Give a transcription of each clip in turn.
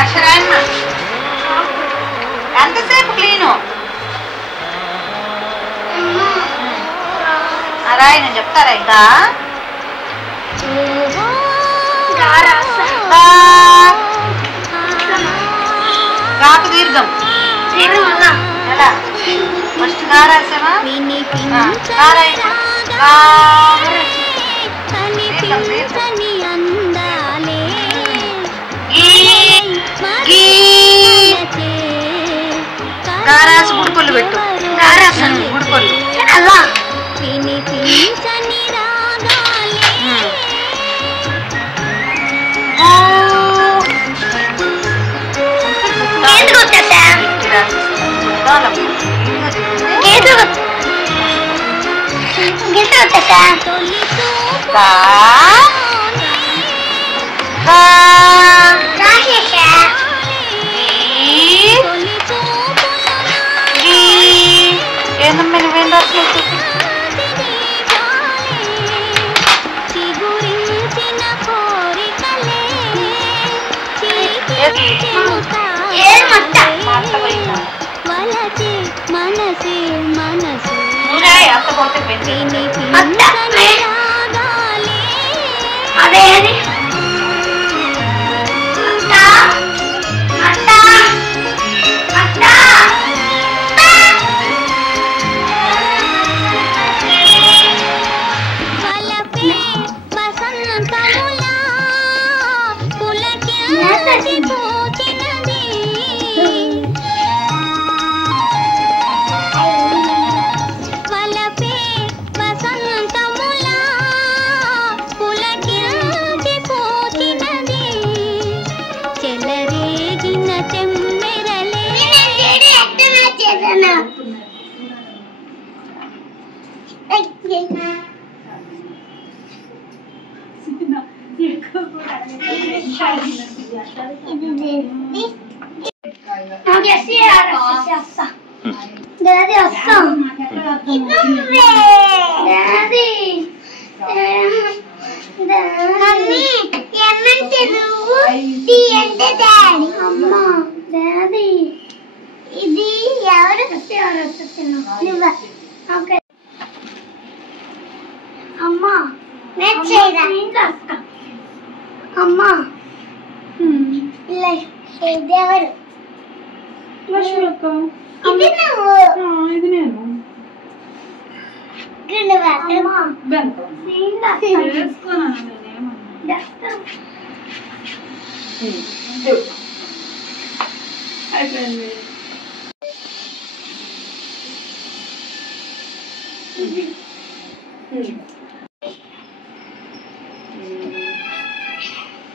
అక్షరాయమ్మ ఎంతసేపు క్లీను రాయి నేను చెప్తారా ఇంకా గాకు దీర్ఘం ఎలా ఫస్ట్ గా రాసావా గారాసు గుడిపొల్లు పెట్టు గుడిపొల్లు ఏందమ్మా నువ్వేం రాసుకోవచ్చు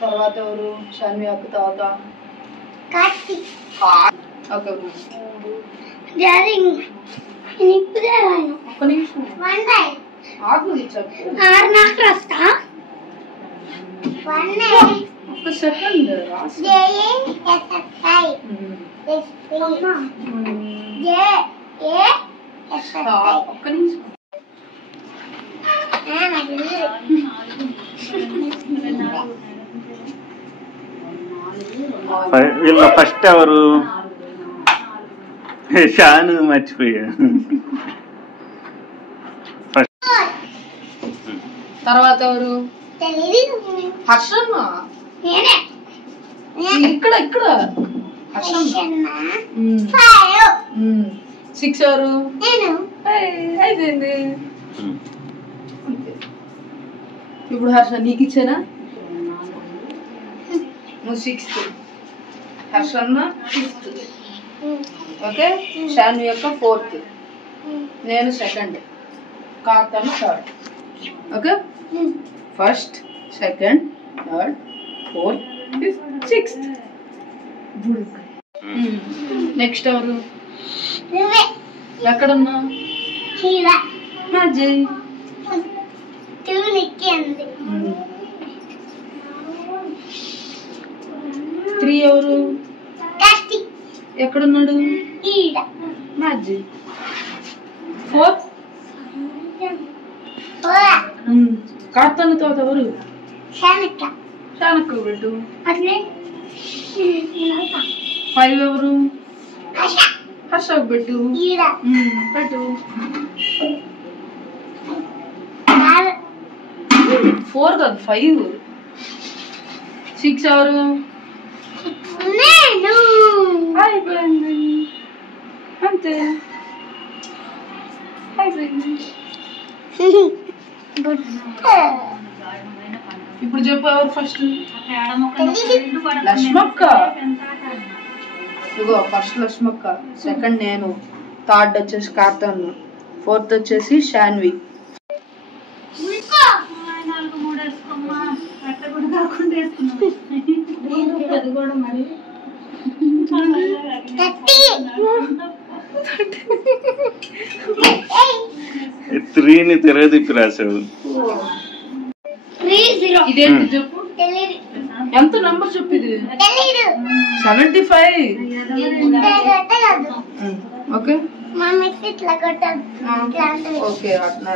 తర్వాత ఎవరు షాన్వి అక్క తర్వాత ఒక్క నిమిషం ఒక్క సెకండ్ ఒక్క నిమిషం వీళ్ళు ఫస్ట్ ఎవరు షాను మర్చిపోయా తర్వాత ఎవరు హర్షన్న ఇక్కడ ఇక్కడ హర్షన్న 6 ఎవరు అయిపోయింది ఇప్పుడు హర్ష నీకు ఇచ్చానా నువ్వు 6th హర్షన్న 5th ఓకే షాన్వి యొక్క 4th నేను 2nd Karthanna 3rd okay first 2nd 3rd 4th 5th 6th next ఎవరు ఎక్కడున్నా అజయ్ 3 ఎవరు ఎక్కడున్నాడు అజయ్ 4th కార్తన్న తర్వాత ఎవరు శానక్క పెట్టు 5 ఎవరు? హర్షకు పెట్టు. పెట్టు. 4 కాదు 5. 6 ఎవరు? అయిపోయింది అంతే. అయిపోయింది. ఇప్పుడు చెప్పు ఎవరు ఫస్ట్? లక్ష్మక్క. ఇగో ఫస్ట్ లక్ష్మక్క, సెకండ్ నేను, థర్డ్ వచ్చేసి కార్తన్, ఫోర్త్ వచ్చేసి శాన్వి. త్రీని తిరగదిప్పి రాసావు. ఇదేంటి చెప్పు? ఎంత నంబర్ చెప్పు? ఇది 75. ఓకే ఓకే అట్లా.